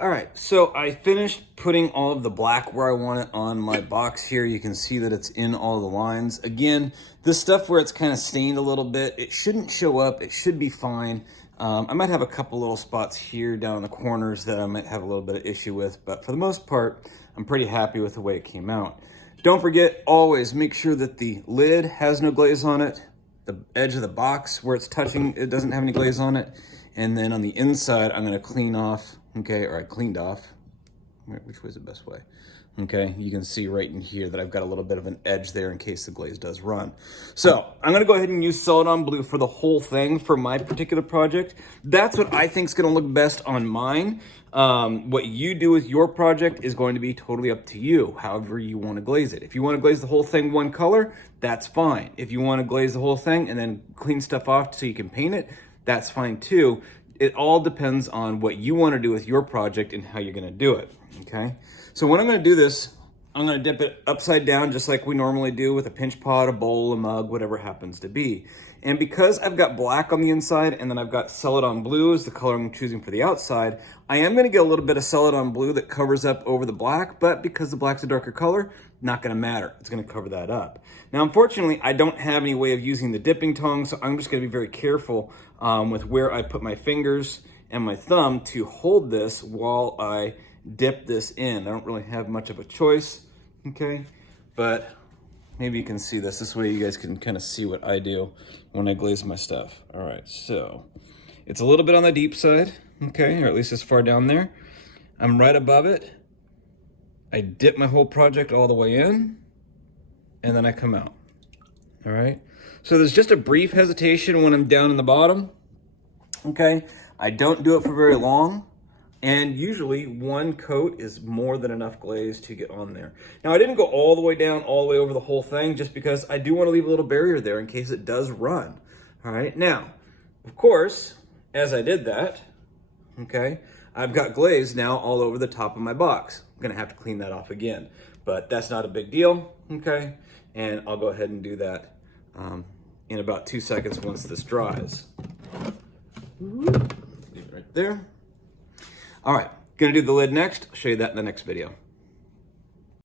All right, so I finished putting all of the black where I want it on my box here. You can see that it's in all the lines. Again, this stuff where it's kind of stained a little bit, it shouldn't show up. It should be fine. I might have a couple little spots here down in the corners that I might have a little bit of issue with, but for the most part, I'm pretty happy with the way it came out. Don't forget, always make sure that the lid has no glaze on it. The edge of the box where it's touching, it doesn't have any glaze on it. And then on the inside, I'm gonna clean off, okay, or I cleaned off. Which way is the best way? Okay, you can see right in here that I've got a little bit of an edge there in case the glaze does run. So I'm gonna go ahead and use Celadon Blue for the whole thing for my particular project. That's what I think is gonna look best on mine. What you do with your project is going to be totally up to you, however you wanna glaze it. If you wanna glaze the whole thing one color, that's fine. If you wanna glaze the whole thing and then clean stuff off so you can paint it, that's fine too. It all depends on what you want to do with your project and how you're going to do it, okay? So when I'm going to do this, I'm going to dip it upside down just like we normally do with a pinch pot, a bowl, a mug, whatever it happens to be. And because I've got black on the inside and then I've got Celadon Blue is the color I'm choosing for the outside, I am going to get a little bit of Celadon Blue that covers up over the black, but because the black's a darker color, not going to matter. It's going to cover that up. Now, unfortunately, I don't have any way of using the dipping tongs, so I'm just going to be very careful with where I put my fingers and my thumb to hold this while I dip this in. I don't really have much of a choice, okay? But maybe you can see this. This way you guys can kind of see what I do when I glaze my stuff. All right, so it's a little bit on the deep side, okay? Or at least as far down there. I'm right above it. I dip my whole project all the way in, and then I come out, all right? So there's just a brief hesitation when I'm down in the bottom, okay? I don't do it for very long, and usually one coat is more than enough glaze to get on there. Now, I didn't go all the way down, all the way over the whole thing, just because I do want to leave a little barrier there in case it does run, all right? Now, of course, as I did that, okay, I've got glaze now all over the top of my box. I'm gonna have to clean that off again, but that's not a big deal, okay? And I'll go ahead and do that in about 2 seconds once this dries. Leave it right there. All right, gonna do the lid next. I'll show you that in the next video.